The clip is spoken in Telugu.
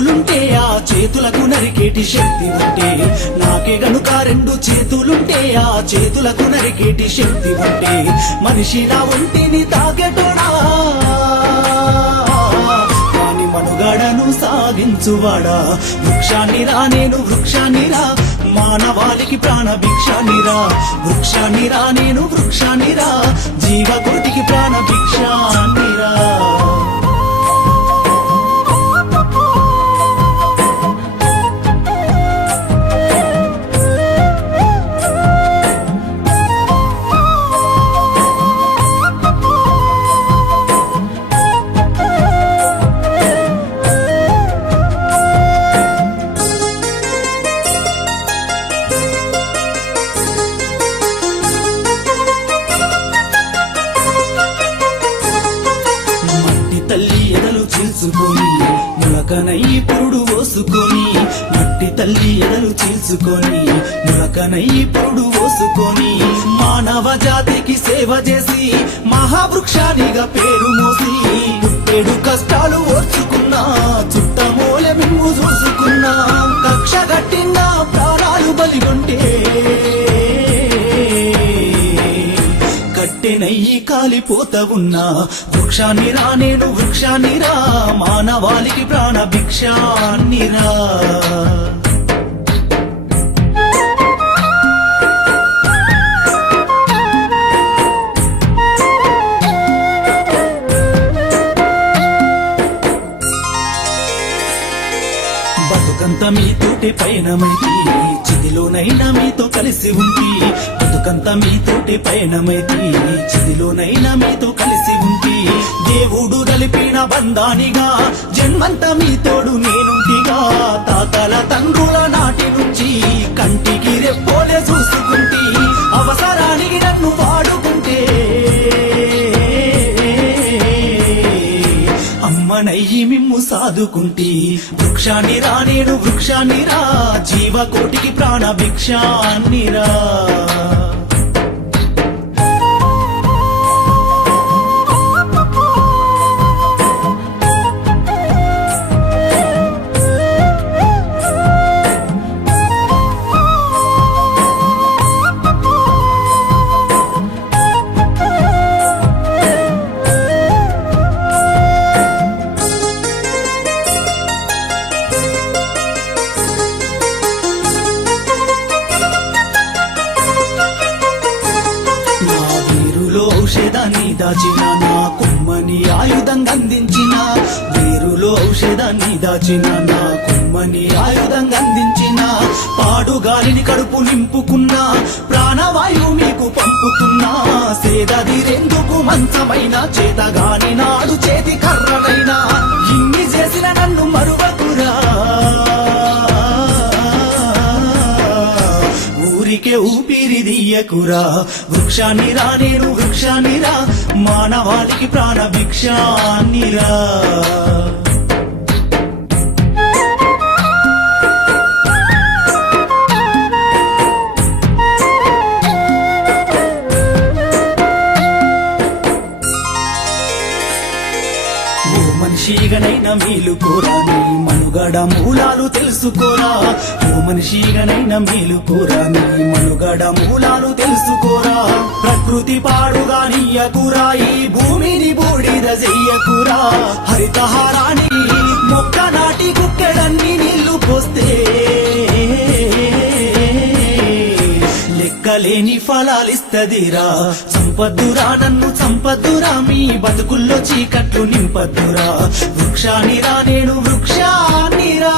చేతులుంటే ఆ చేతులకు నరికేటి శక్తి ఉంటే, నాకే గనుక రెండు చేతులుంటే ఆ చేతులకు నరికేటి శక్తి ఉంటే, మనిషి నా ఒంటిని తాకెటోడా కాని మనుగడను సాగించువాడా. వృక్షాన్నిరా నేను వృక్షాన్నిరా, మానవాళికి ప్రాణ భిక్షాన్నిరా. వృక్షాన్నిరా నేను వృక్షాన్నిరా, జీవకోటికి ప్రాణ భిక్షాన్నిరా. తల్లి ఎదలు చీల్చుకొని ములకనై పురుడు పోసుకొని, మట్టి తల్లి ఎదలు చీల్చుకొని ములకనై పురుడు పోసుకొని, మానవ జాతికి సేవ చేసి మహావృక్షానిగా పేరు మోసి, పుట్టేడు కష్టాలు ఓర్చుకున్నా చుట్టమూలె మిమ్ము చూసుకున్నా, కక్ష గట్టిన ప్రాణాలు బలిగొంటే కట్టెనయ్యి కాలిపోతా ఉన్నా. వృక్షాన్నిరా నేను వృక్షాన్నిరా, మానవాళికి ప్రాణ భిక్షాన్నిరా. బతుకంత మీతోటి పయనమైతి, చిదిలోనైనా మీతో కలిసి ఉంటి. బతుకంత మీతోటి పయనమైతి, చిదిలోనైనా మీతో కలిసి ఉంటి. దేవుడు కలిపిన బంధానిగా జన్మంత మీతోడు నేనుంటిగా. తాతల తండ్రుల నాటి నుంచి కంటికి రెప్పోలే చూసుకుంటి, అవసరానికి నన్ను వాడుకుంటే అమ్మనయ్యి మిమ్ము సాదుకుంటి. వృక్షాన్నిరా నేను వృక్షాన్నిరా, జీవకోటికి ప్రాణ భిక్షాన్నిరా. ఔషధాన్ని దాచిన నా కుమ్మని ఆయుధంగా అందించిన, వేరులో ఔషధాన్ని దాచిన నా కుమ్మని ఆయుధంగా అందించిన, పాడుగాలిని కడుపు నింపుకున్నా ప్రాణవాయువు మీకు పంపుతున్నా. సేదదిరెందుకు మంచమైన చేతగాని నాడు చేతి కర్రనైనా, ఇన్ని చేసిన నన్ను మరువకురా. ఊరికే ఊపిరి దియ్యకురా. వృక్షాన్నిరా నేను వృక్షాన్నిరా, మానవాళికి ప్రాణ భిక్షాన్నిరా. మనిషిగనైనా మేలుకోరా, నీ మనుగడ మూలాలు తెలుసుకోరా. ఓ మనిషిగనైనా మేలుకోరా, నీ మనుగడ మూలాలు తెలుసుకోరా. ప్రకృతి పాడుగా నీయకురా, ఈ భూమిని బూడిద చెయ్యకురా. హరితహారానికి మొక్క నాటి కుక్కెడన్ని నీళ్లు పోస్తే లెక్కలేని ఫలాలిస్తదిరా. సంపద్దురా నన్ను సంపద్దురా, మీ బతుకుల్లో చీకట్లు నింపద్దురా. వృక్షాన్నిరా నేను వృక్షాన్నిరా.